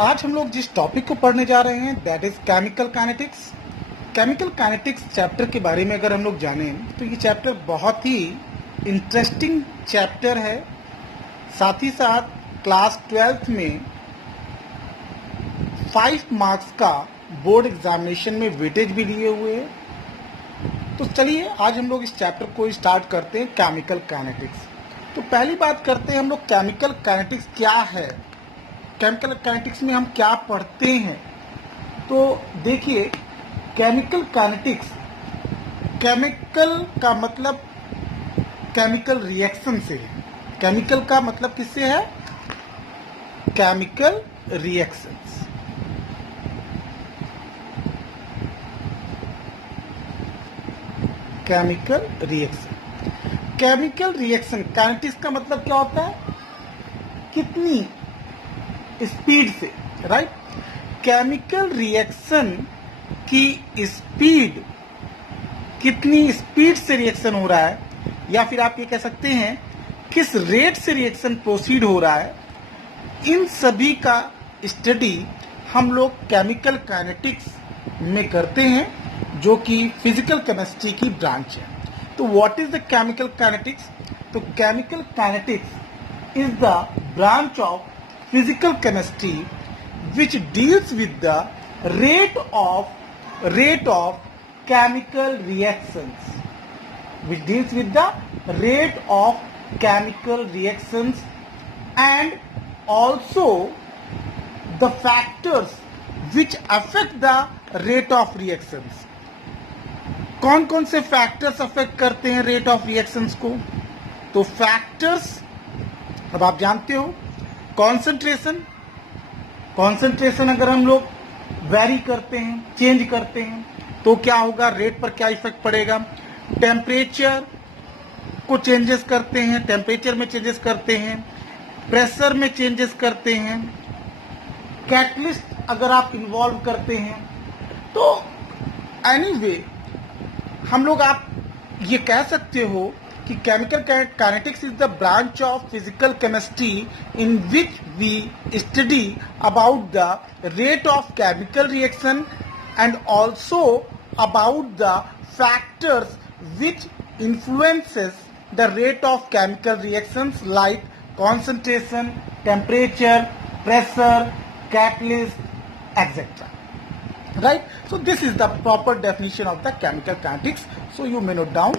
आज हम लोग जिस टॉपिक को पढ़ने जा रहे हैं that is chemical kinetics. Chemical kinetics chapter के बारे में अगर हम लोग जानें तो ये चैप्टर बहुत ही इंटरेस्टिंग चैप्टर है। साथ ही साथ क्लास 12th में 5 मार्क्स का बोर्ड एग्जामिनेशन में वेटेज भी लिए हुए हैं। तो चलिए आज हम लोग इस चैप्टर को स्टार्ट करते हैं, केमिकल काइनेटिक्स। तो पहली बात करते हैं हम लोग केमिकल काइनेटिक्स क्या है, केमिकल काइनेटिक्स में हम क्या पढ़ते हैं। तो देखिए केमिकल काइनेटिक्स, केमिकल का मतलब केमिकल रिएक्शन से है। केमिकल का मतलब किससे है? Chemical reactions. Chemical reaction, chemical reaction kinetics का मतलब क्या होता है? कितनी स्पीड से, राइट। केमिकल रिएक्शन की स्पीड, कितनी स्पीड से रिएक्शन हो रहा है, या फिर आप ये कह सकते हैं किस रेट से रिएक्शन प्रोसीड हो रहा है, इन सभी का स्टडी हम लोग केमिकल काइनेटिक्स में करते हैं, जो कि फिजिकल केमिस्ट्री की ब्रांच है। तो what is the chemical kinetics? तो chemical kinetics is the branch of physical chemistry which deals with the rate of chemical reactions, which deals with the rate of chemical reactions and also the factors which affect the rate of reactions. कौन कौन से factors affect करते हैं rate of reactions को? तो factors अब आप जानते हो, कॉन्सेंट्रेशन अगर हम लोग वेरी करते हैं, चेंज करते हैं, तो क्या होगा, रेट पर क्या इफेक्ट पड़ेगा। टेम्परेचर को चेंजेस करते हैं, टेम्परेचर में चेंजेस करते हैं, प्रेशर में चेंजेस करते हैं, कैटलिस्ट अगर आप इन्वॉल्व करते हैं। तो एनीवे हम लोग, आप ये कह सकते हो कि chemical kinetics is the branch of physical chemistry in which we study about the rate of chemical reaction and also about the factors which influences the rate of chemical reactions like concentration, temperature, pressure, catalyst etcetera, right? So this is the proper definition of the chemical kinetics, so you may note down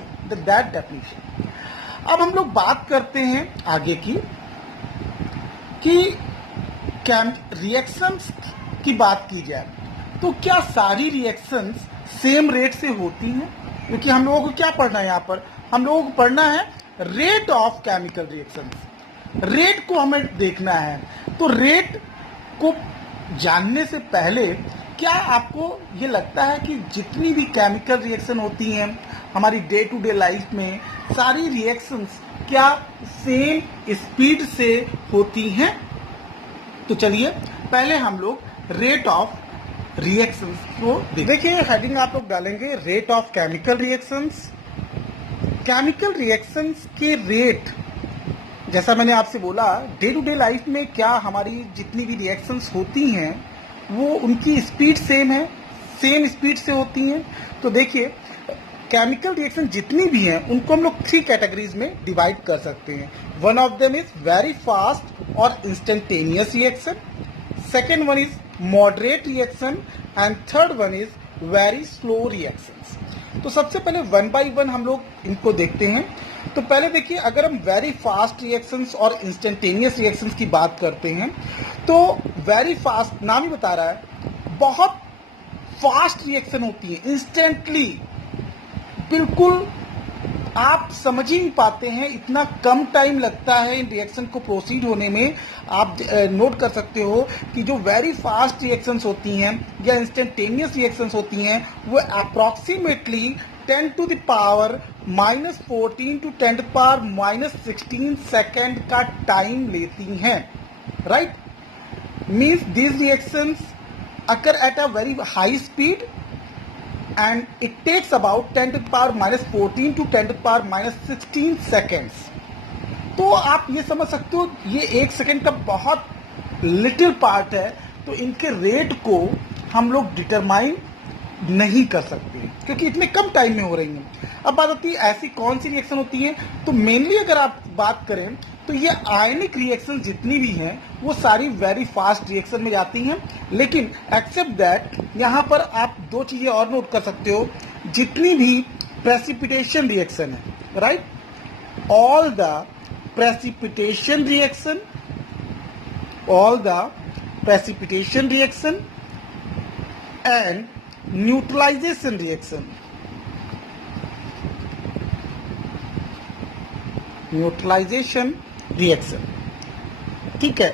that definition. अब हम लोग बात करते हैं आगे की कि reactions की बात की जाए तो क्या सारी रिएक्शंस सेम रेट से होती हैं? क्योंकि हम लोगों को क्या पढ़ना है, यहाँ पर हम लोगों को पढ़ना है rate of chemical reactions. Rate को हमें देखना है। तो रेट को जानने से पहले क्या आपको ये लगता है कि जितनी भी केमिकल रिएक्शन होती हैं हमारी डे टू डे लाइफ में, सारी रिएक्शंस क्या सेम स्पीड से होती हैं? तो चलिए पहले हम लोग रेट ऑफ रिएक्शंस को देखिए। हेडिंग आप लोग डालेंगे rate of chemical reactions. Chemical reactions के रेट, जैसा मैंने आपसे बोला, डे टू डे लाइफ में क्या हमारी जितनी भी रिएक्शंस होती हैं वो उनकी स्पीड सेम है, सेम स्पीड से होती हैं। तो देखिए केमिकल रिएक्शन जितनी भी हैं उनको हम लोग 3 कैटेगरीज में डिवाइड कर सकते हैं। One of them is very fast और instantaneous reaction, second one is moderate reaction and third one is very slow reactions. तो सबसे पहले वन बाय वन हम लोग इनको देखते हैं। तो पहले देखिए, अगर हम वेरी फास्ट रिएक्शंस और इंस्टेंटेनियस रिएक्शंस की बात करते हैं तो वेरी फास्ट, नाम ही बता रहा है, बहुत फास्ट रिएक्शन होती है, इंस्टेंटली, बिल्कुल आप समझ ही नहीं पाते हैं, इतना कम टाइम लगता है इन रिएक्शन को प्रोसीड होने में। आप नोट कर सकते हो कि जो वेरी फास्ट रिएक्शंस होती हैं या इंस्टेंटेनियस रिएक्शंस होती हैं वो approximately 10 to the power -14 to 10 to the power -16 second का टाइम लेती हैं, right. Means these reactions occur at a very high speed and it takes about 10 to the power -14 to 10 to the power -16 seconds. तो आप ये समझ सकते हो ये 1 सेकेंड का बहुत लिटिल पार्ट है, तो इनके रेट को हम लोग डिटरमाइन नहीं कर सकते क्योंकि इतने कम टाइम में हो रही हैं। अब बात आती है ऐसी कौन सी रिएक्शन होती है, तो मेनली अगर आप बात करें तो ये आयनिक रिएक्शन जितनी भी हैं वो सारी वेरी फास्ट रिएक्शन में जाती हैं, लेकिन एक्सेप्ट दैट यहाँ पर आप दो चीज़ें और नोट कर सकते हो। जितनी भी प्रेसिपिटेशन रिएक्शन है, right, all the precipitation reaction and neutralization reaction, ठीक है।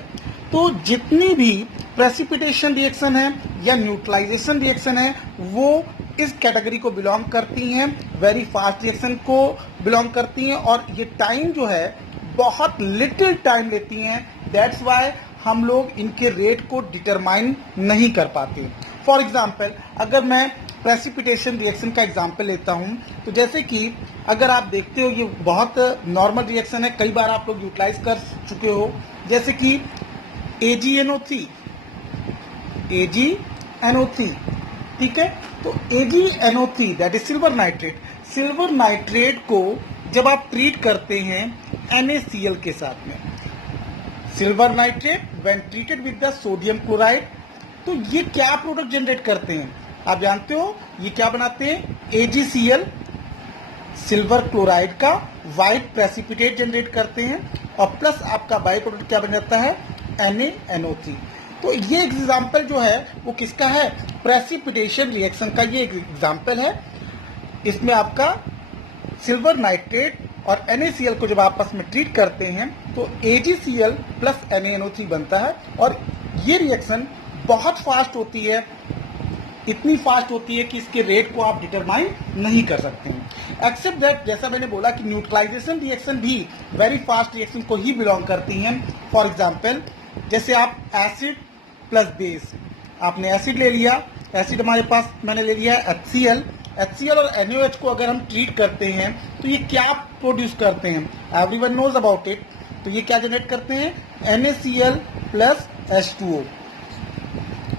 तो जितनी भी प्रेसिपिटेशन रिएक्शन है या न्यूट्रलाइजेशन रिएक्शन है वो इस कैटेगरी को बिलोंग करती हैं, वेरी फास्ट रिएक्शन को बिलोंग करती हैं, और ये टाइम जो है बहुत लिटिल टाइम लेती हैं। दैट्स वाई हम लोग इनके रेट को डिटरमाइन नहीं कर पाते। फॉर एग्जाम्पल अगर मैं प्रेसिपिटेशन रिएक्शन का एग्जाम्पल लेता हूँ, तो जैसे कि अगर आप देखते हो ये बहुत नॉर्मल रिएक्शन है, कई बार आप लोग यूटिलाइज कर चुके हो, जैसे कि AgNO3, ठीक है। तो AgNO3 that is silver nitrate को जब आप ट्रीट करते हैं NaCl के साथ में, silver nitrate when treated with the sodium chloride, तो ये क्या प्रोडक्ट जनरेट करते हैं आप जानते हो, ये क्या बनाते हैं, AgCl सिल्वर क्लोराइड का व्हाइट प्रेसिपिटेट जनरेट करते हैं, और प्लस आपका बाई प्रोडक्ट क्या बन जाता है, NaNO3। तो ये एग्जाम्पल जो है वो किसका है, प्रेसिपिटेशन रिएक्शन का ये एग्जाम्पल है। इसमें आपका सिल्वर नाइट्रेट और NaCl को जब आपस में ट्रीट करते हैं तो AgCl प्लस NaNO3 बनता है, और ये रिएक्शन बहुत फास्ट होती है, इतनी फास्ट होती है कि इसके रेट को आप डिटरमाइन नहीं कर सकते हैं। एक्सेप्ट दैट जैसा मैंने बोला कि न्यूट्रलाइजेशन रिएक्शन भी वेरी फास्ट रिएक्शन को ही बिलोंग करती हैं। फॉर एग्जाम्पल जैसे आप एसिड प्लस बेस, आपने एसिड ले लिया, एसिड हमारे पास मैंने ले लिया है HCl और NaOH को अगर हम ट्रीट करते हैं तो ये क्या प्रोड्यूस करते हैं, एवरीवन नोज अबाउट इट। तो ये क्या जनरेट करते हैं, NaCl प्लस H2O।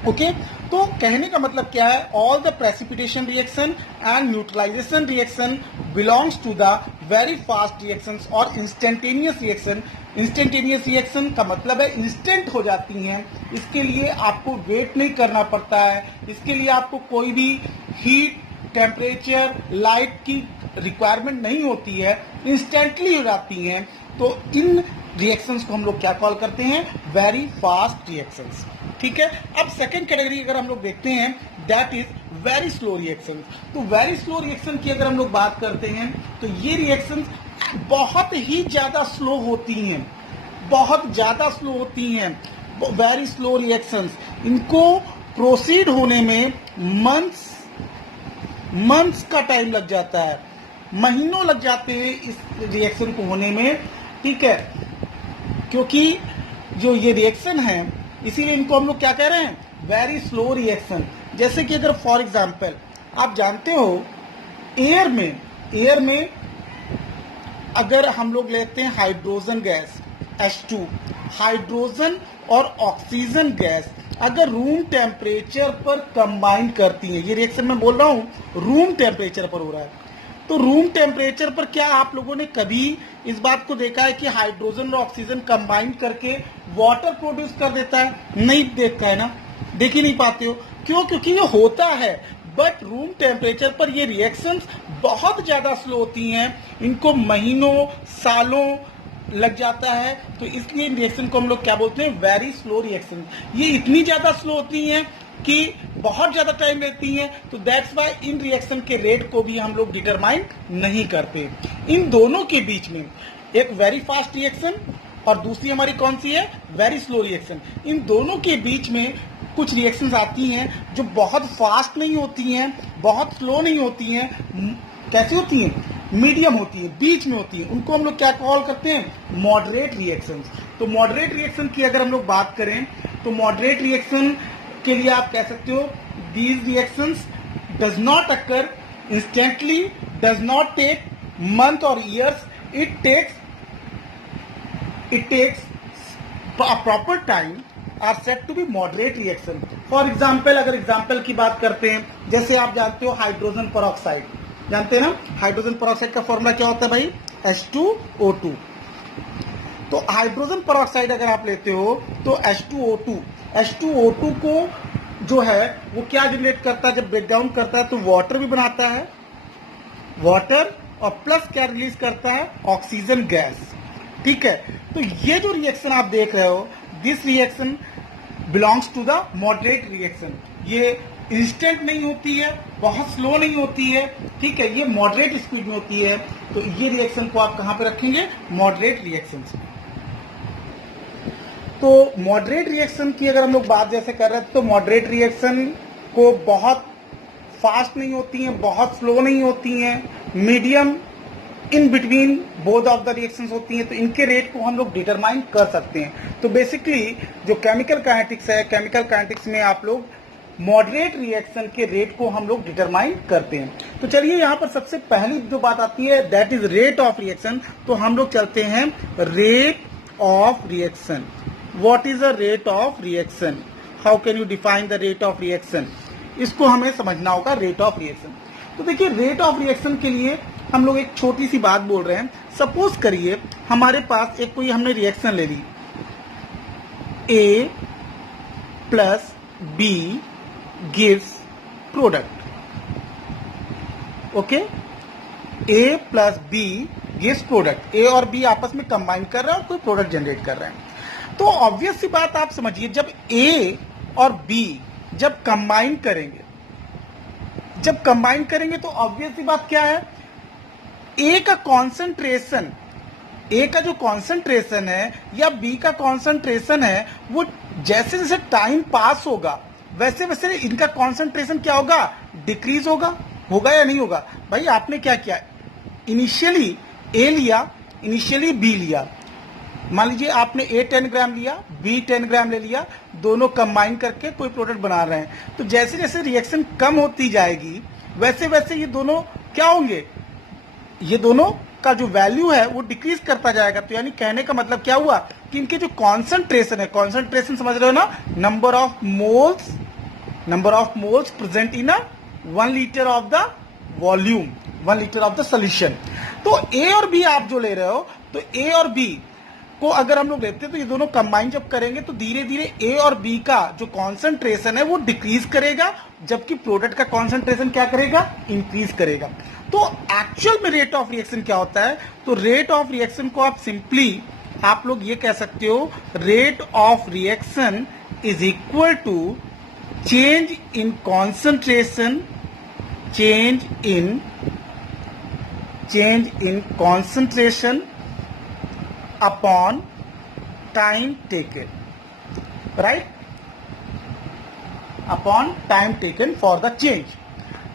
ओके, तो कहने का मतलब क्या है, all the precipitation reaction and neutralisation reaction belongs to the very fast reactions और इंस्टेंटेनियस रिएक्शन। इंस्टेंटेनियस रिएक्शन का मतलब है इंस्टेंट हो जाती हैं, इसके लिए आपको वेट नहीं करना पड़ता है, इसके लिए आपको कोई भी हीट, टेम्परेचर, लाइट की रिक्वायरमेंट नहीं होती है, इंस्टेंटली हो जाती हैं। तो इन रिएक्शंस को हम लोग क्या कॉल करते हैं, वेरी फास्ट रिएक्शंस, ठीक है। अब सेकेंड कैटेगरी अगर हम लोग देखते हैं that is very slow reaction. तो वेरी स्लो रिएक्शन की अगर हम लोग बात करते हैं तो ये रिएक्शन बहुत ही ज्यादा स्लो होती हैं, बहुत ज्यादा स्लो होती हैं। वेरी स्लो रिएक्शंस, इनको प्रोसीड होने में मंथ्स का टाइम लग जाता है, महीनों लग जाते हैं इस रिएक्शन को होने में, ठीक है। क्योंकि जो ये रिएक्शन है इसीलिए इनको हम लोग क्या कह रहे हैं, वेरी स्लो रिएक्शन। जैसे कि अगर फॉर एग्जांपल आप जानते हो एयर में अगर हम लोग लेते हैं हाइड्रोजन गैस H2, हाइड्रोजन और ऑक्सीजन गैस अगर रूम टेम्परेचर पर कंबाइन करती है, ये रिएक्शन मैं बोल रहा हूं रूम टेम्परेचर पर हो रहा है, तो रूम टेम्परेचर पर क्या आप लोगों ने कभी इस बात को देखा है कि हाइड्रोजन और ऑक्सीजन कंबाइन करके वाटर प्रोड्यूस कर देता है, नहीं देखता है ना, देख ही नहीं पाते हो, क्यों, क्योंकि ये होता है, बट रूम टेम्परेचर पर ये रिएक्शंस बहुत ज्यादा स्लो होती हैं, इनको महीनों सालों लग जाता है, तो इसलिए इन रिएक्शन को हम लोग क्या बोलते हैं, वेरी स्लो रिएक्शन। ये इतनी ज्यादा स्लो होती हैं कि बहुत ज्यादा टाइम लेती हैं, तो दैट्स वाई इन रिएक्शन के रेट को भी हम लोग डिटरमाइन नहीं करते। इन दोनों के बीच में एक वेरी फास्ट रिएक्शन और दूसरी हमारी कौन सी है, वेरी स्लो रिएक्शन। इन दोनों के बीच में कुछ रिएक्शंस आती हैं जो बहुत फास्ट नहीं होती हैं, बहुत स्लो नहीं होती हैं, कैसी होती हैं, मीडियम होती है, बीच में होती है, उनको हम लोग क्या कॉल करते हैं, मॉडरेट रिएक्शंस। तो मॉडरेट रिएक्शन की अगर हम लोग बात करें तो मॉडरेट रिएक्शन के लिए आप कह सकते हो these reactions does not occur instantly, does not take month और years, it takes a proper time are said to be moderate reaction. For example, अगर एग्जाम्पल की बात करते हैं, जैसे आप जानते हो हाइड्रोजन पेरोक्साइड, जानते हैं ना, हाइड्रोजन पेरोक्साइड का फॉर्मूला क्या होता है भाई, H2O2। तो हाइड्रोजन पेरोक्साइड अगर आप लेते हो तो H2O2 को जो है वो क्या जनरेट करता है, जब ब्रेकडाउन करता है तो वाटर भी बनाता है, वाटर, और प्लस क्या रिलीज करता है, ऑक्सीजन गैस। ठीक है, तो ये जो रिएक्शन आप देख रहे हो, this reaction belongs to the moderate reaction. ये इंस्टेंट नहीं होती है, बहुत स्लो नहीं होती है, ठीक है, ये मॉडरेट स्पीड में होती है। तो ये रिएक्शन को आप कहां पे रखेंगे, मॉडरेट रिएक्शन। तो मॉडरेट रिएक्शन की अगर हम लोग बात जैसे कर रहे थे, तो मॉडरेट रिएक्शन को बहुत फास्ट नहीं होती हैं, बहुत स्लो नहीं होती हैं, medium in between both of the reactions होती हैं। तो इनके रेट को हम लोग डिटरमाइन कर सकते हैं। तो बेसिकली जो केमिकल काइनेटिक्स है, केमिकल काइनेटिक्स में आप लोग मॉडरेट रिएक्शन के रेट को हम लोग डिटरमाइन करते हैं। तो चलिए यहाँ पर सबसे पहली जो बात आती है that is rate of reaction. तो हम लोग चलते हैं rate of reaction. What is the rate of reaction, how can you define the rate of reaction, इसको हमें समझना होगा, रेट ऑफ रिएक्शन। तो देखिए रेट ऑफ रिएक्शन के लिए हम लोग एक छोटी सी बात बोल रहे हैं। सपोज करिए हमारे पास एक कोई हमने रिएक्शन ले ली, A plus B gives product. Okay, A plus B gives product. A और B आपस में कंबाइन कर रहे हैं और कोई प्रोडक्ट जनरेट कर रहे हैं। तो ऑब्वियस सी बात आप समझिए, जब A और B जब कंबाइन करेंगे तो ऑब्वियस सी बात क्या है, A का कॉन्सेंट्रेशन, A का जो कॉन्सेंट्रेशन है या B का कॉन्सेंट्रेशन है, वो जैसे जैसे टाइम पास होगा वैसे वैसे इनका कॉन्सेंट्रेशन क्या होगा, डिक्रीज होगा या नहीं होगा। भाई आपने क्या किया, इनिशियली A लिया, इनिशियली B लिया, मान लीजिए आपने A 10 ग्राम लिया, B 10 ग्राम ले लिया, दोनों कंबाइन करके कोई प्रोडक्ट बना रहे हैं। तो जैसे जैसे रिएक्शन कम होती जाएगी वैसे वैसे ये दोनों क्या होंगे, ये दोनों का जो वैल्यू है वो डिक्रीज करता जाएगा। तो यानी कहने का मतलब क्या हुआ कि इनके जो कॉन्सेंट्रेशन है, कॉन्सेंट्रेशन समझ रहे हो ना, number of moles present in a 1 litre of the volume, 1 litre of the solution. तो A और B आप जो ले रहे हो, तो A और B को अगर हम लोग लेते हैं तो ये दोनों कंबाइन जब करेंगे तो धीरे धीरे A और B का जो कॉन्सेंट्रेशन है वो डिक्रीज करेगा, जबकि प्रोडक्ट का कॉन्सेंट्रेशन क्या करेगा, इंक्रीज करेगा। तो एक्चुअल में रेट ऑफ रिएक्शन क्या होता है, तो रेट ऑफ रिएक्शन को आप सिंपली आप लोग ये कह सकते हो, rate of reaction is equal to change in concentration, change in concentration upon time taken, right, upon time taken for the change.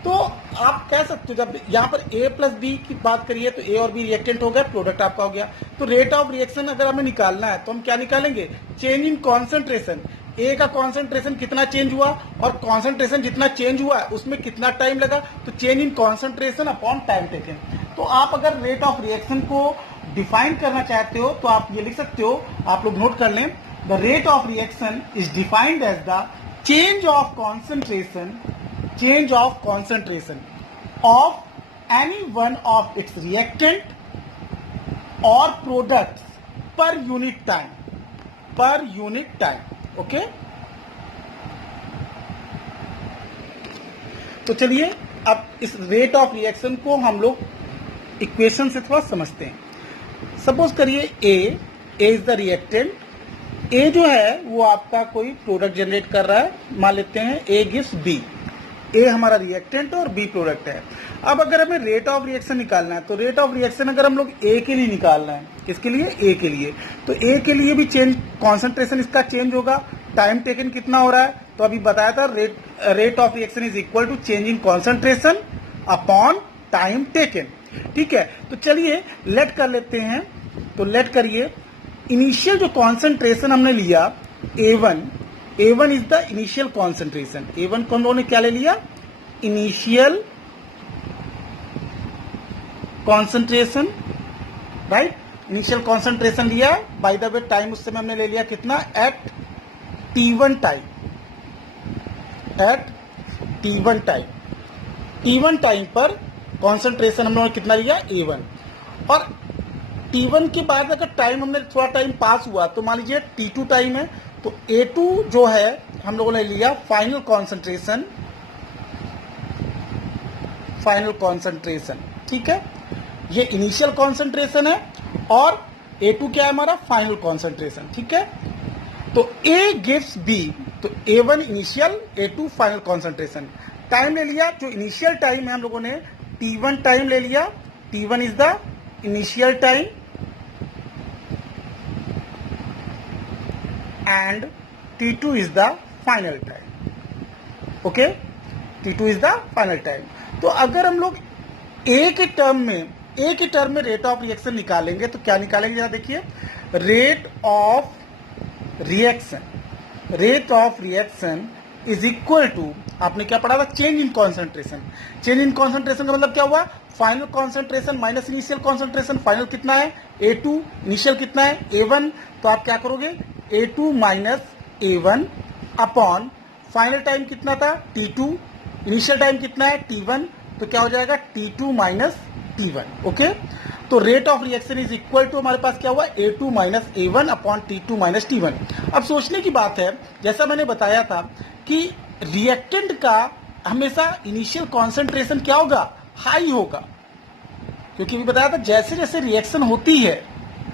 तो आप कह सकते हो, जब यहां पर A प्लस B की बात करिए तो A और B रिएक्टेंट हो गया, प्रोडक्ट आपका हो गया। तो रेट ऑफ रिएक्शन अगर हमें निकालना है तो हम क्या निकालेंगे, चेंज इन कॉन्सेंट्रेशन। A का कॉन्सेंट्रेशन कितना चेंज हुआ और कॉन्सेंट्रेशन जितना चेंज हुआ उसमें कितना टाइम लगा, तो change in concentration upon time taken. तो आप अगर रेट ऑफ रिएक्शन को डिफाइन करना चाहते हो तो आप ये लिख सकते हो, आप लोग नोट कर लें, the rate of reaction is defined as the change of concentration of any one of its reactant और products per unit time, okay. तो चलिए अब इस रेट ऑफ रिएक्शन को हम लोग इक्वेशन से थोड़ा समझते हैं। सपोज करिए A is the reactant, A जो है वो आपका कोई प्रोडक्ट जनरेट कर रहा है, मान लेते हैं A गिव्स B, A हमारा रिएक्टेंट और B प्रोडक्ट है। अब अगर हमें रेट ऑफ रिएक्शन निकालना है तो रेट ऑफ रिएक्शन अगर हम लोग A के लिए निकालना है, किसके लिए, A के लिए, तो A के लिए भी चेंज, कॉन्सेंट्रेशन इसका चेंज होगा, टाइम टेकन कितना हो रहा है, तो अभी बताया था rate of reaction is equal to change in concentration upon time taken. ठीक है, तो चलिए लेट कर लेते हैं। तो लेट करिए, इनिशियल जो कॉन्सेंट्रेशन हमने लिया A1 is the initial concentration. A1 को हम लोगों ने क्या ले लिया, initial concentration, right, initial concentration लिया। बाय द वे टाइम उस समय हमने ले लिया कितना, at T1 time, at T1 time, T1 time पर कॉन्सेंट्रेशन हम लोगों ने कितना लिया A1, और T1 के बाद अगर टाइम हमने थोड़ा टाइम पास हुआ तो मान लीजिए T2 टाइम है, तो A2 जो है हम लोगों ने लिया फाइनल कॉन्सेंट्रेशन, ठीक है, ये इनिशियल कॉन्सेंट्रेशन है और A2 क्या है हमारा फाइनल कॉन्सेंट्रेशन, ठीक है। तो A गिव्स B, तो A1 initial, A2 final concentration. Time ले लिया, जो इनिशियल टाइम है हम लोगों ने T1 टाइम ले लिया, T1 is the initial time and T2 is the final time, okay, T2 is the final time. तो अगर हम लोग A के टर्म में रेट ऑफ रिएक्शन निकालेंगे तो क्या निकालेंगे, जरा देखिए, rate of reaction is equal to, आपने क्या पढ़ा था, change in concentration. Change in concentration का मतलब क्या हुआ, final concentration minus initial concentration. Final कितना है A2, इनिशियल कितना है A1, तो आप क्या करोगे A2 minus A1 upon final time कितना था T2, इनिशियल टाइम कितना है T1, तो क्या हो जाएगा T2 माइनस T1, ओके। तो rate of reaction is equal to हमारे पास क्या हुआ A2 minus A1 upon T2 minus T1। अब सोचने की बात है, जैसा मैंने बताया था कि रिएक्टेंट का हमेशा इनिशियल कॉन्सेंट्रेशन क्या होगा, हाई होगा, क्योंकि भी बताया था जैसे जैसे रिएक्शन होती है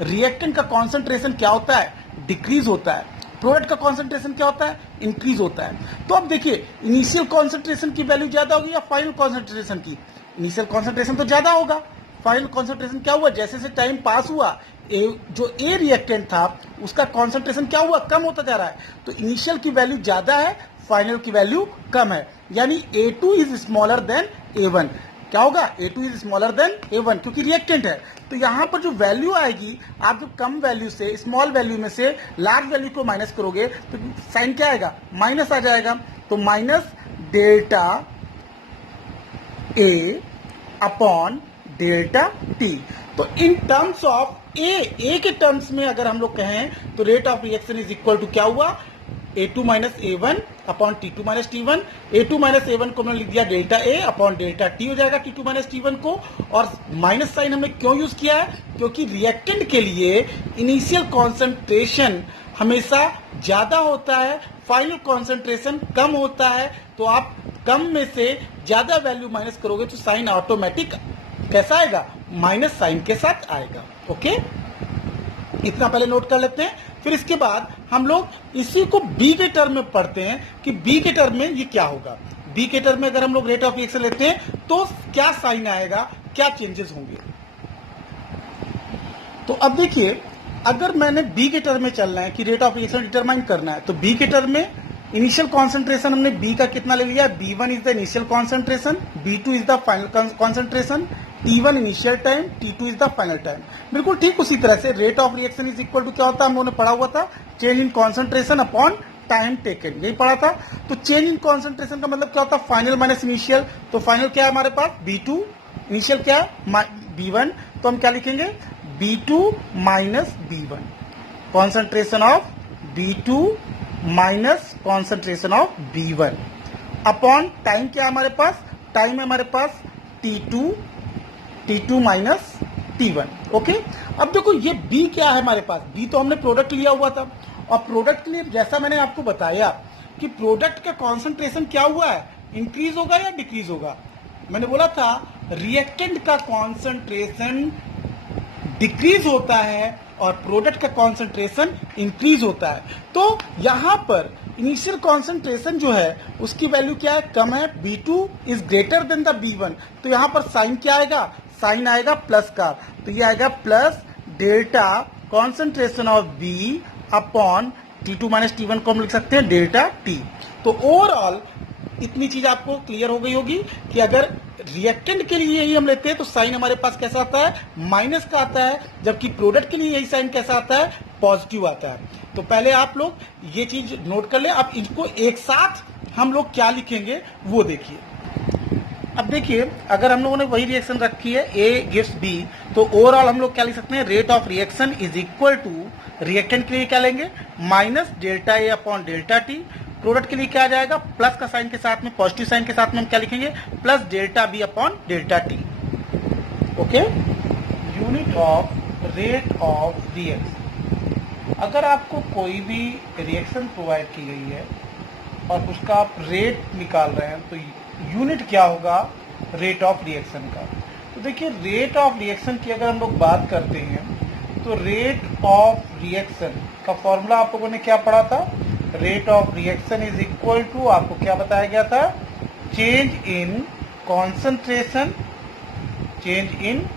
रिएक्टेंट का कॉन्सेंट्रेशन क्या होता है, डिक्रीज होता है, प्रोडक्ट का कॉन्सेंट्रेशन क्या होता है, इंक्रीज होता है। तो अब देखिए इनिशियल कॉन्सेंट्रेशन की वैल्यू ज्यादा होगी या फाइनल कॉन्सेंट्रेशन की, इनिशियल कॉन्सेंट्रेशन तो ज्यादा होगा, फाइनल कॉन्सेंट्रेशन क्या हुआ, जैसे जैसे टाइम पास हुआ जो ए रिएक्टेंट था उसका कॉन्सेंट्रेशन क्या हुआ, कम होता जा रहा है। तो इनिशियल की वैल्यू ज्यादा है, फाइनल की वैल्यू कम है, यानी A2 is smaller than A1। क्या होगा, A2 is smaller than A1, क्योंकि रिएक्टेंट है। तो यहां पर जो वैल्यू आएगी, आप जो कम वैल्यू से स्मॉल वैल्यू में से लार्ज वैल्यू को माइनस करोगे तो साइन क्या आएगा, माइनस आ जाएगा। तो minus delta A upon delta T। तो इन टर्म्स ऑफ ए के टर्म्स में अगर हम लोग कहें तो rate of reaction is equal to क्या हुआ, A2 minus A1 upon T2 minus T1। A2 minus A1 को हमने लिख दिया delta A upon delta T हो जाएगा T2 माइनस T1 को। और माइनस साइन हमने क्यों यूज किया है, क्योंकि रिएक्टेंट के लिए इनिशियल कॉन्सेंट्रेशन हमेशा ज्यादा होता है, फाइनल कॉन्सेंट्रेशन कम होता है। तो आप कम में से ज्यादा वैल्यू माइनस करोगे तो साइन ऑटोमेटिक कैसा आएगा, माइनस साइन के साथ आएगा, ओके। इतना पहले नोट कर लेते हैं, फिर इसके बाद हम लोग इसी को बी के टर्म में पढ़ते हैं कि बी के टर्म में ये क्या होगा। बी के टर्म में अगर हम लोग रेट ऑफ रिएक्शन लेते हैं तो क्या साइन आएगा, क्या चेंजेस होंगे। तो अब देखिए, अगर मैंने बी के टर्म में चलना है कि रेट ऑफ रिएक्शन डिटरमाइन करना है, तो बी के टर्म में इनिशियल कॉन्सेंट्रेशन हमने बी का कितना ले लिया, B1 is the initial concentration, B2 is the final concentration, T1 initial time, T2 is the final time. बिल्कुल ठीक उसी तरह से rate of reaction is equal to क्या होता है, हम लोगों ने पढ़ा हुआ था, change in concentration upon time taken, यही पढ़ा था। तो चेंज इन कॉन्सेंट्रेशन का मतलब क्या होता है, फाइनल माइनस इनिशियल। तो फाइनल क्या है हमारे पास B2, इनिशियल क्या है B1, तो हम क्या लिखेंगे B2 minus B1, concentration of B2 minus concentration of B1 upon time क्या है हमारे पास, टाइम है हमारे पास T2 माइनस T1, ओके। अब देखो ये B क्या है हमारे पास, B तो हमने प्रोडक्ट लिया हुआ था, और प्रोडक्ट के लिए जैसा मैंने आपको बताया कि प्रोडक्ट का कॉन्सेंट्रेशन क्या हुआ है, इंक्रीज होगा या डिक्रीज होगा। मैंने बोला था रिएक्टेंट का कॉन्सेंट्रेशन डिक्रीज होता है और प्रोडक्ट का कॉन्सेंट्रेशन इंक्रीज होता है। तो यहां पर इनिशियल कॉन्सेंट्रेशन जो है उसकी वैल्यू क्या है, कम है, B2 is greater than the B1। तो यहां पर साइन क्या आएगा, साइन आएगा प्लस का, तो ये आएगा plus delta concentration of B upon T2 minus T1 को हम लिख सकते हैं डेल्टा T। तो ओवरऑल इतनी चीज आपको क्लियर हो गई होगी कि अगर रिएक्टेंट के लिए यही हम लेते हैं तो साइन हमारे पास कैसा आता है, माइनस का आता है, जबकि प्रोडक्ट के लिए यही साइन कैसा आता है, पॉजिटिव आता है। तो पहले आप लोग ये चीज नोट कर ले। अब इनको एक साथ हम लोग क्या लिखेंगे वो देखिए। अब देखिए, अगर हम लोगों ने वही रिएक्शन रखी है ए गिव्स बी, तो ओवरऑल हम लोग क्या लिख सकते हैं, rate of reaction is equal to, reactant के लिए क्या लेंगे, minus delta A upon delta T, product के लिए क्या आ जाएगा, प्लस का साइन के साथ में, पॉजिटिव साइन के साथ में हम क्या लिखेंगे, plus delta B upon delta T. Okay, unit of rate of reaction. अगर आपको कोई भी रिएक्शन प्रोवाइड की गई है और उसका आप रेट निकाल रहे हैं, तो यूनिट क्या होगा, रेट ऑफ रिएक्शन का। तो देखिए, रेट ऑफ रिएक्शन की अगर हम लोग बात करते हैं, तो रेट ऑफ रिएक्शन का फॉर्मूला आप लोगों ने क्या पढ़ा था, rate of reaction is equal to, आपको क्या बताया गया था, change in concentration, change in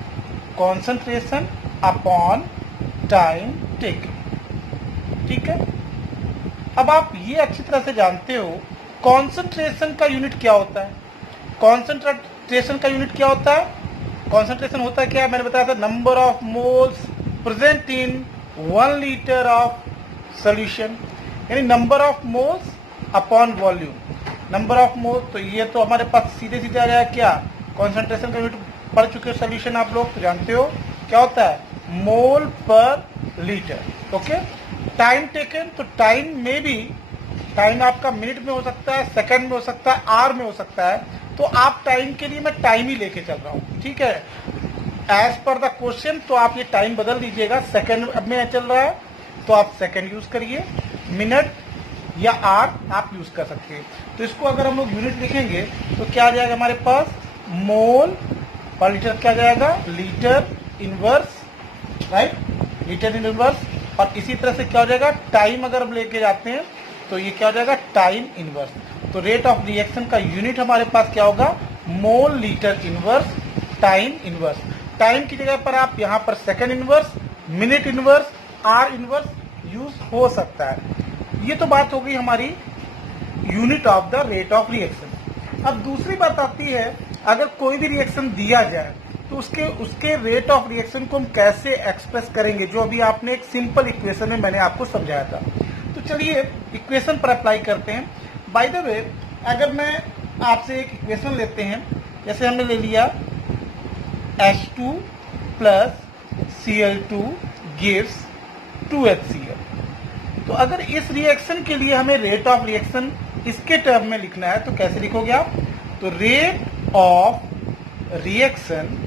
concentration upon time taken. ठीक है, अब आप ये अच्छी तरह से जानते हो कॉन्सेंट्रेशन का यूनिट क्या होता है, कॉन्सेंट्रेशन का यूनिट क्या होता है, कॉन्सेंट्रेशन होता है क्या, मैंने बताया था, number of moles present in 1 litre of solution, यानी number of moles upon volume, number of moles. तो ये तो हमारे पास सीधे सीधे आ गया क्या, कॉन्सेंट्रेशन का यूनिट पढ़ चुके हो सोल्यूशन आप लोग, तो जानते हो क्या होता है, मोल पर लीटर। ओके, टाइम टेकन, तो टाइम में भी, टाइम आपका मिनट में हो सकता है, सेकंड में हो सकता है, आवर में हो सकता है, तो आप टाइम के लिए मैं टाइम ही लेके चल रहा हूँ। ठीक है, एज पर द क्वेश्चन, तो आप ये टाइम बदल दीजिएगा, सेकंड में चल रहा है तो आप सेकंड यूज करिए, मिनट या आवर आप यूज कर सकते हैं। तो इसको अगर हम लोग यूनिट लिखेंगे तो क्या आ जाएगा हमारे पास, मोल पर लीटर, क्या जाएगा, litre inverse, right, litre inverse. और इसी तरह से क्या हो जाएगा, टाइम अगर हम लेके जाते हैं तो ये क्या हो जाएगा, टाइम इनवर्स। तो रेट ऑफ रिएक्शन का यूनिट हमारे पास क्या होगा, mole litre inverse time inverse. Time की जगह पर आप यहाँ पर second inverse, minute inverse, are inverse use हो सकता है। ये तो बात हो गई हमारी unit of the rate of reaction. अब दूसरी बात आती है, अगर कोई भी रिएक्शन दिया जाए तो उसके रेट ऑफ रिएक्शन को हम कैसे एक्सप्रेस करेंगे, जो अभी आपने एक सिंपल इक्वेशन में मैंने आपको समझाया था। तो चलिए इक्वेशन पर अप्लाई करते हैं। बाय द वे, अगर मैं आपसे एक इक्वेशन लेते हैं, जैसे हमने ले लिया H2 plus Cl2 gives 2HCl। तो अगर इस रिएक्शन के लिए हमें रेट ऑफ रिएक्शन इसके टर्म में लिखना है तो कैसे लिखोगे आप, तो rate of reaction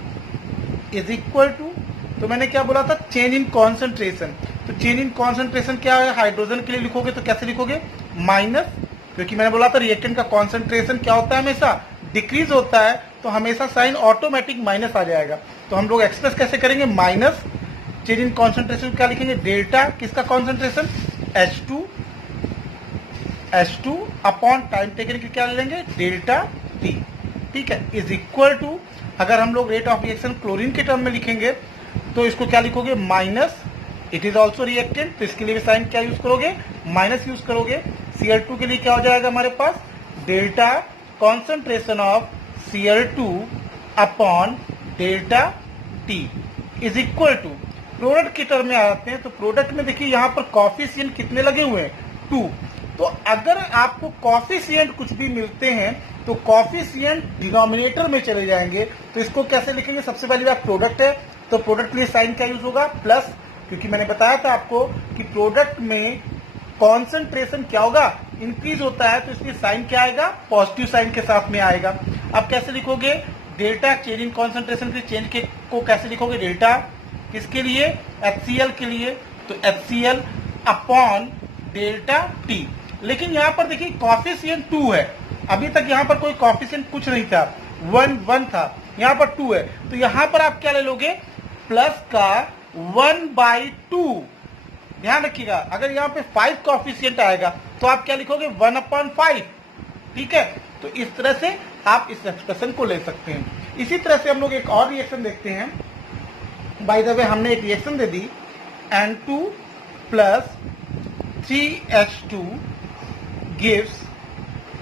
is equal to, तो मैंने क्या बोला था, चेंज इन कॉन्सेंट्रेशन। तो चेंज इन कॉन्सेंट्रेशन क्या है, हाइड्रोजन के लिए लिखोगे तो कैसे लिखोगे, माइनस, क्योंकि मैंने बोला था रिएक्टेंट का कॉन्सेंट्रेशन क्या होता है, हमेशा डिक्रीज होता है, तो हमेशा साइन ऑटोमेटिक माइनस आ जाएगा। तो हम लोग एक्सप्रेस कैसे करेंगे, माइनस चेंज इन कॉन्सेंट्रेशन क्या लिखेंगे, डेल्टा किसका concentration, H2 upon time taken की क्या ले लेंगे, डेल्टा टी। ठीक है, इज इक्वल टू, अगर हम लोग रेट ऑफ रिएक्शन क्लोरीन के टर्म में लिखेंगे तो इसको क्या लिखोगे, minus, it is also reactant, तो इसके लिए भी साइन क्या यूज करोगे, माइनस यूज करोगे। Cl2 के लिए क्या हो जाएगा हमारे पास, delta concentration of Cl2 upon delta T is equal to, product के टर्म में आते हैं, तो प्रोडक्ट में देखिए यहाँ पर कॉफिशिएंट कितने लगे हुए हैं, 2। तो अगर आपको कॉफिशिएंट कुछ भी मिलते हैं तो कॉफिशिएंट डिनोमिनेटर में चले जाएंगे। तो इसको कैसे लिखेंगे, सबसे पहली बात प्रोडक्ट है, तो प्रोडक्ट के लिए साइन क्या यूज होगा, प्लस, क्योंकि मैंने बताया था आपको कि प्रोडक्ट में कॉन्सेंट्रेशन क्या होगा, इंक्रीज होता है, तो इसलिए साइन क्या आएगा, पॉजिटिव साइन के साथ में आएगा। अब कैसे लिखोगे, डेल्टा चेंज इन कॉन्सेंट्रेशन के चेंज के को कैसे लिखोगे, डेल्टा किसके लिए, HCl के लिए, तो HCl अपॉन डेल्टा टी। लेकिन यहाँ पर देखिए कॉफिशिएंट 2 है, अभी तक यहाँ पर कोई कॉफिशिएंट कुछ नहीं था, 1 था, यहाँ पर 2 है, तो यहाँ पर आप क्या ले लोगे, प्लस का 1/2। ध्यान रखिएगा, अगर यहाँ पे 5 कॉफिशिएंट आएगा तो आप क्या लिखोगे, 1/5। ठीक है, तो इस तरह से आप इस एक्सप्रेशन को ले सकते हैं। इसी तरह से हम लोग एक और रिएक्शन देखते हैं। बाय द वे, हमने एक रिएक्शन दे दी, N2 plus 3H2 gives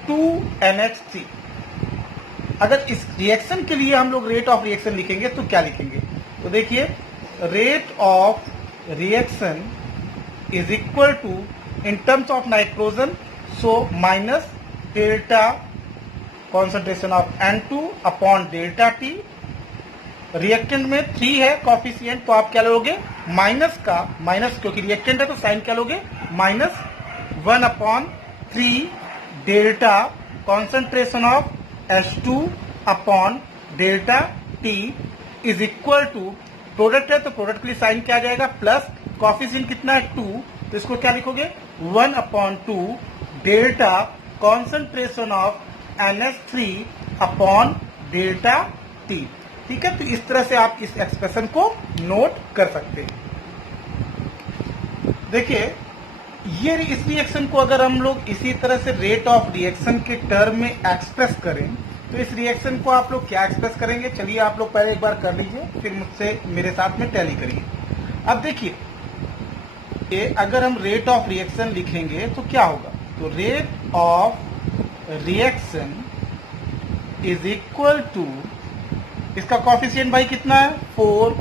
2NH3। अगर इस रिएक्शन के लिए हम लोग रेट ऑफ रिएक्शन लिखेंगे तो क्या लिखेंगे, तो देखिए rate of reaction is equal to, in terms of nitrogen, so minus delta concentration of N2 upon delta T. Reactant में 3 है कॉफिशिएंट, तो आप क्या लोगे माइनस का, माइनस क्योंकि रिएक्टेंट है तो साइन क्या लोगे -1 upon 3 delta concentration of H2 upon delta T is equal to, product है तो प्रोडक्ट के लिए साइन क्या आ जाएगा प्लस, कॉफिशिएंट कितना है 2, तो इसको क्या लिखोगे 1 upon 2 delta concentration of NH3 upon delta T. ठीक है, तो इस तरह से आप इस एक्सप्रेशन को नोट कर सकते हैं। देखिए ये इस रिएक्शन को अगर हम लोग इसी तरह से रेट ऑफ रिएक्शन के टर्म में एक्सप्रेस करें तो इस रिएक्शन को आप लोग क्या एक्सप्रेस करेंगे, चलिए आप लोग पहले एक बार कर लीजिए, फिर मुझसे मेरे साथ में टैली करिए। अब देखिए अगर हम रेट ऑफ रिएक्शन लिखेंगे तो क्या होगा, तो rate of reaction is equal to, इसका कॉफिशिएंट भाई कितना है 4,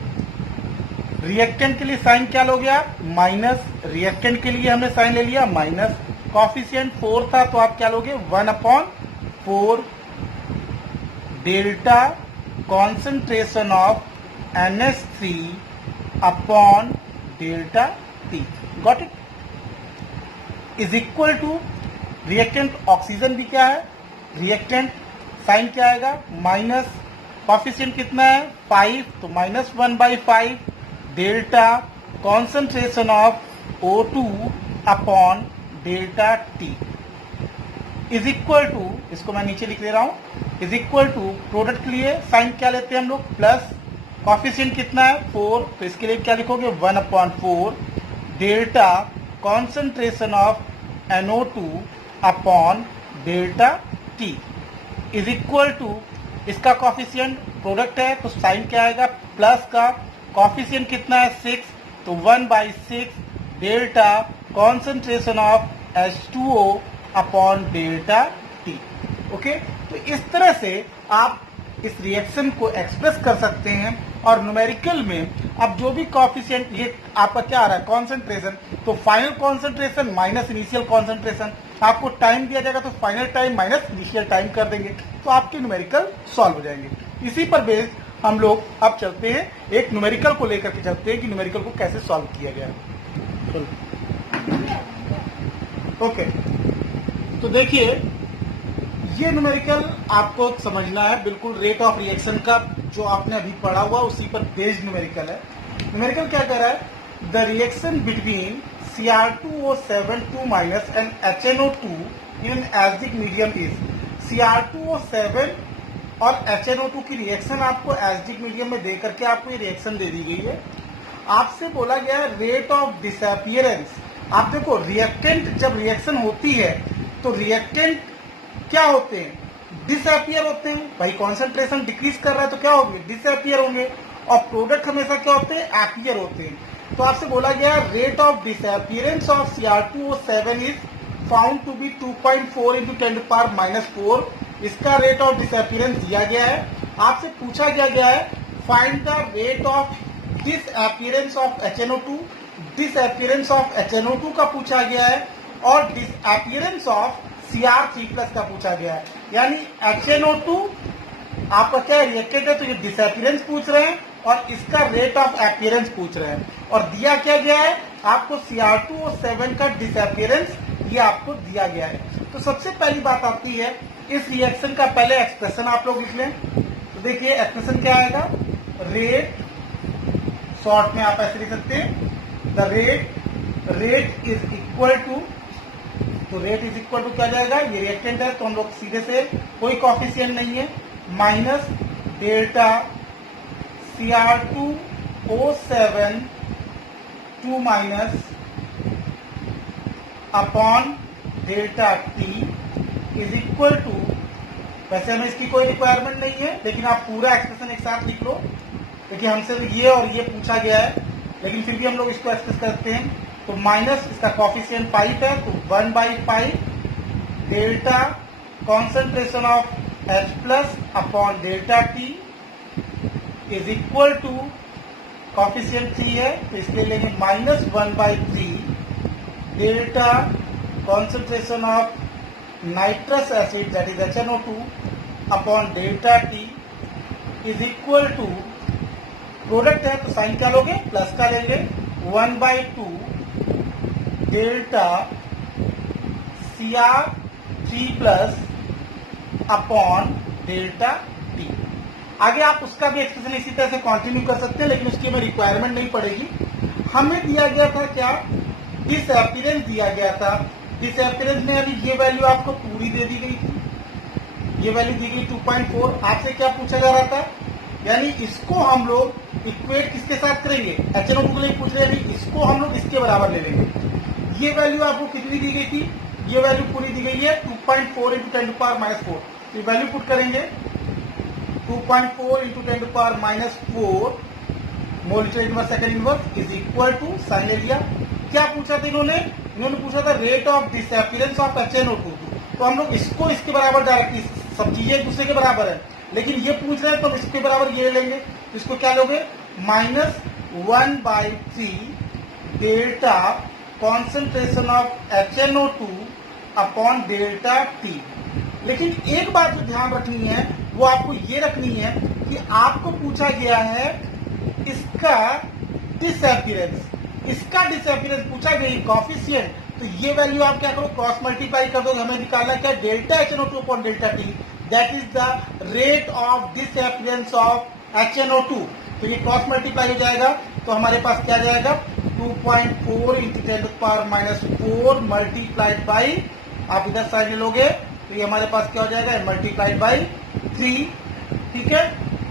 रिएक्टेंट के लिए साइन क्या लोगे आप माइनस, रिएक्टेंट के लिए हमने साइन ले लिया माइनस, कॉफिशिएंट 4 था तो आप क्या लोगे 1 upon 4 delta concentration of NH3 upon delta T, got it, is equal to, reactant oxygen भी क्या है, रिएक्टेंट साइन क्या आएगा माइनस, कॉफिशिएंट कितना है 5 तो -1/5 delta concentration of O2 upon delta T is equal to, इसको मैं नीचे लिख दे रहा हूं, इज इक्वल टू, प्रोडक्ट के लिए साइन क्या लेते हैं हम लोग प्लस, कॉफिशिएंट कितना है 4 तो इसके लिए क्या लिखोगे 1 upon 4 delta concentration of NO2 upon delta T is equal to, इसका कॉफिशिएंट प्रोडक्ट है तो साइन क्या आएगा प्लस का, कॉफिशिएंट कितना है 6 तो 1/6 delta concentration of H2O upon delta T. Okay, तो इस तरह से आप इस रिएक्शन को एक्सप्रेस कर सकते हैं। और न्यूमेरिकल में अब जो भी कॉफिशिएंट, ये आपका क्या आ रहा है कॉन्सेंट्रेशन, तो final concentration minus initial concentration, आपको टाइम दिया जाएगा तो final time minus initial time कर देंगे, तो आपके न्यूमेरिकल सॉल्व हो जाएंगे। इसी पर बेस्ड हम लोग अब चलते हैं, एक न्यूमेरिकल को लेकर के चलते हैं कि न्यूमेरिकल को कैसे सॉल्व किया गया है। ओके, तो देखिए ये न्यूमेरिकल आपको समझना है, बिल्कुल रेट ऑफ रिएक्शन का जो आपने अभी पढ़ा हुआ उसी पर बेस्ड न्यूमेरिकल है। न्यूमेरिकल क्या कह रहा है, the reaction between Cr2O7 minus and HNO2 in acidic medium is, Cr2O7 और HNO2 की रिएक्शन आपको एसिडिक मीडियम में दे करके आपको ये रिएक्शन दे दी गई है। आपसे बोला गया है रेट ऑफ डिसअपियरेंस। आप देखो रिएक्टेंट जब रिएक्शन होती है तो रिएक्टेंट क्या होते हैं, डिसअपियर होते हैं, भाई कॉन्सेंट्रेशन डिक्रीज कर रहा है तो क्या होंगे डिसअपियर होंगे, और प्रोडक्ट हमेशा क्या होते हैं एपियर होते हैं। तो आपसे बोला गया rate of disappearance of Cr2O7 is found to be 2.4 × 10⁻⁻⁴। इसका रेट ऑफ डिसअपियरेंस दिया गया है। आपसे पूछा गया है find the rate of disappearance of HNO2, disappearance of HNO2 का पूछा गया है, और डिसअपियरेंस ऑफ Cr3+ का पूछा गया है। यानी HNO2 आपका क्या रिएक्टेंट है तो ये डिसअपियरेंस पूछ रहे हैं और इसका रेट ऑफ अपीयरेंस पूछ रहे हैं, और दिया क्या गया है आपको Cr2O7 का डिसअपियरेंस ये आपको दिया गया है। तो सबसे पहली बात आती है इस रिएक्शन का पहले एक्सप्रेशन आप लोग लिख लें। तो देखिए एक्सप्रेशन क्या आएगा, रेट, शॉर्ट में आप ऐसे लिख सकते हैं the rate is equal to, तो रेट इज इक्वल टू क्या जाएगा, ये रिएक्टेंट है तो हम लोग सीधे से कोई कॉफिशिएंट नहीं है, minus delta Cr2O7 2 minus upon delta T is equal to, वैसे हमें इसकी कोई रिक्वायरमेंट नहीं है लेकिन आप पूरा एक्सप्रेशन एक साथ लिख लो। देखिए हमसे ये और ये पूछा गया है लेकिन फिर भी हम लोग इसको एक्सप्रेस करते हैं, तो माइनस इसका कॉफिशिएंट 5 है तो 1/5 delta concentration of H+ upon delta T is equal to, coefficient 3 है तो इसके लेंगे -1/3 delta concentration of nitrous acid that is HNO2 upon delta T is equal to, product है तो साइन क्या लोगे, प्लस का लेंगे, 1/2 delta CR3 plus upon delta T. आगे आप उसका भी एक्सप्रेशन इसी तरह से कंटिन्यू कर सकते हैं, लेकिन उसकी हमें रिक्वायरमेंट नहीं पड़ेगी। हमें दिया गया था क्या, डिसअपीयरेंस दिया गया था। डिसअपीयरेंस में अभी ये वैल्यू आपको पूरी दे दी गई थी, ये वैल्यू दी गई 2.4। आपसे क्या पूछा जा रहा था, यानी इसको हम लोग इक्वेट किसके साथ करेंगे, HNO2 के लिए पूछ रहे हैं, इसको हम लोग इसके बराबर ले लेंगे। ये वैल्यू आपको कितनी दी गई थी, ये वैल्यू पूरी दी गई है 2.4 × 10⁻⁴। ये वैल्यू पुट करेंगे 2.4 × 10⁻⁴ mole inverse second inverse is equal to, sign ले लिया। क्या पूछा था इन्होंने पूछा था rate of disappearance of HNO2। तो हम लोग इसको इसके बराबर डायरेक्टली, सब चीजें एक दूसरे के बराबर है, लेकिन ये पूछ रहे हैं तो हम इसके बराबर ये लेंगे। तो इसको क्या लोगे, -1/3 delta concentration of HNO2 upon delta T. लेकिन एक बात जो ध्यान रखनी है वो आपको ये रखनी है कि आपको पूछा गया है इसका डिसअपीयरेंस, पूछा गया कॉफिशिएंट। तो ये वैल्यू आप क्या करो, क्रॉस मल्टीप्लाई कर दो। हमें निकालना क्या, delta HNO2 upon delta T, that is the rate of disappearance of HNO2। तो ये क्रॉस मल्टीप्लाई हो जाएगा, तो हमारे पास क्या जाएगा, 2.4 × 10⁻⁴ मल्टीप्लाइड बाई, आप इधर साइड लोगे तो ये हमारे पास क्या हो जाएगा, मल्टीप्लाइड बाई 3। ठीक है,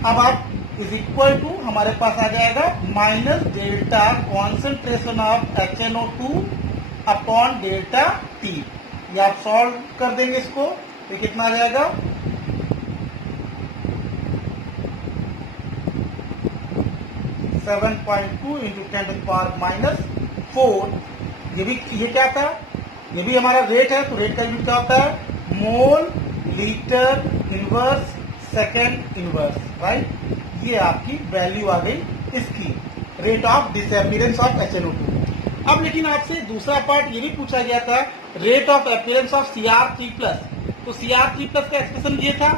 अब आप इज इक्वल टू, हमारे पास आ जाएगा minus delta concentration of HNO2 upon delta T. ये आप सॉल्व कर देंगे इसको, तो कितना आ जाएगा, 7.2 × 10⁻⁴। ये क्या था, ये भी हमारा रेट है, तो रेट का यूनिट क्या होता है, mole litre inverse second inverse, right. ये आपकी वैल्यू आ गई इसकी, rate of disappearance of HNO2। अब लेकिन आपसे दूसरा पार्ट ये भी पूछा गया था, rate of appearance of CR3+। तो CR3+ का एक्सप्रेशन ये था,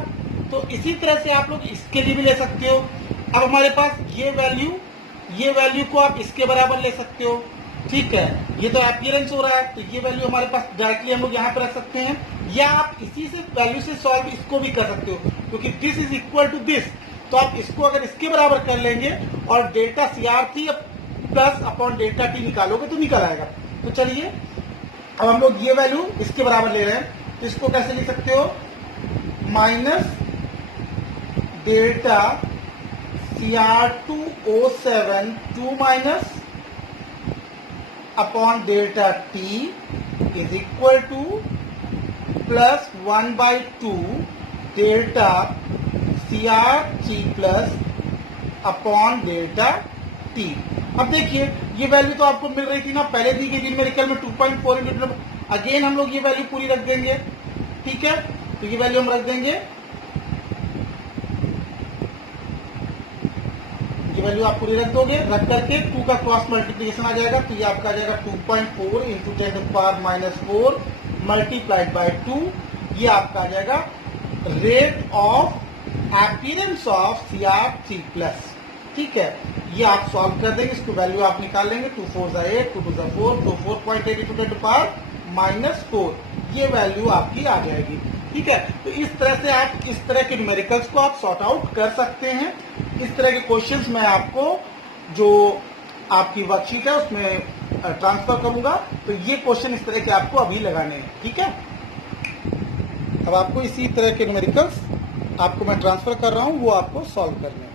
तो इसी तरह से आप लोग इसके लिए भी ले सकते हो। अब हमारे पास ये वैल्यू को आप इसके बराबर ले सकते हो, ठीक है। ये तो अपीयरेंस हो रहा है, तो ये वैल्यू हमारे पास डायरेक्टली हम लोग यहाँ पे रख सकते हैं, या आप इसी से वैल्यू से सॉल्व इसको भी कर सकते हो, क्योंकि this is equal to this. तो आप इसको अगर इसके बराबर कर लेंगे और delta CR3+ upon delta T निकालोगे तो निकल आएगा। तो चलिए अब हम लोग ये वैल्यू इसके बराबर ले रहे हैं, तो इसको कैसे लिख सकते हो, minus delta CR2O7 2- upon delta T is equal two plus 1/2 delta CR3+ upon delta T. अब देखिए ये वैल्यू तो आपको मिल रही थी ना, पहले दी गई थी न्यूमेरिकल में 2.4 × अगेन हम लोग ये वैल्यू पूरी रख देंगे, ठीक है। तो ये वैल्यू हम रख देंगे, ये वैल्यू आप पूरी रख दोगे, रख करके 2 का क्रॉस मल्टीप्लिकेशन आ जाएगा, तो ये आपका आ जाएगा 2.4 × 10⁻⁴ मल्टीप्लाइड बाय 2। ये आपका आ जाएगा rate of appearance of CR3+, ठीक है। ये आप सॉल्व कर देंगे, इसको वैल्यू आप निकाल लेंगे, 2 4 8, 2 2 4, तो 4.8 × 10⁻⁴ ये वैल्यू आपकी आ जाएगी, ठीक है। तो इस तरह से आप इस तरह के न्यूमेरिकल्स को आप सॉर्ट आउट कर सकते हैं। इस तरह के क्वेश्चंस मैं आपको जो आपकी वर्कशीट है उसमें ट्रांसफर करूंगा, तो ये क्वेश्चन इस तरह के आपको अभी लगाने हैं, ठीक है। अब आपको इसी तरह के न्यूमेरिकल्स आपको मैं ट्रांसफर कर रहा हूं, वो आपको सॉल्व करने हैं।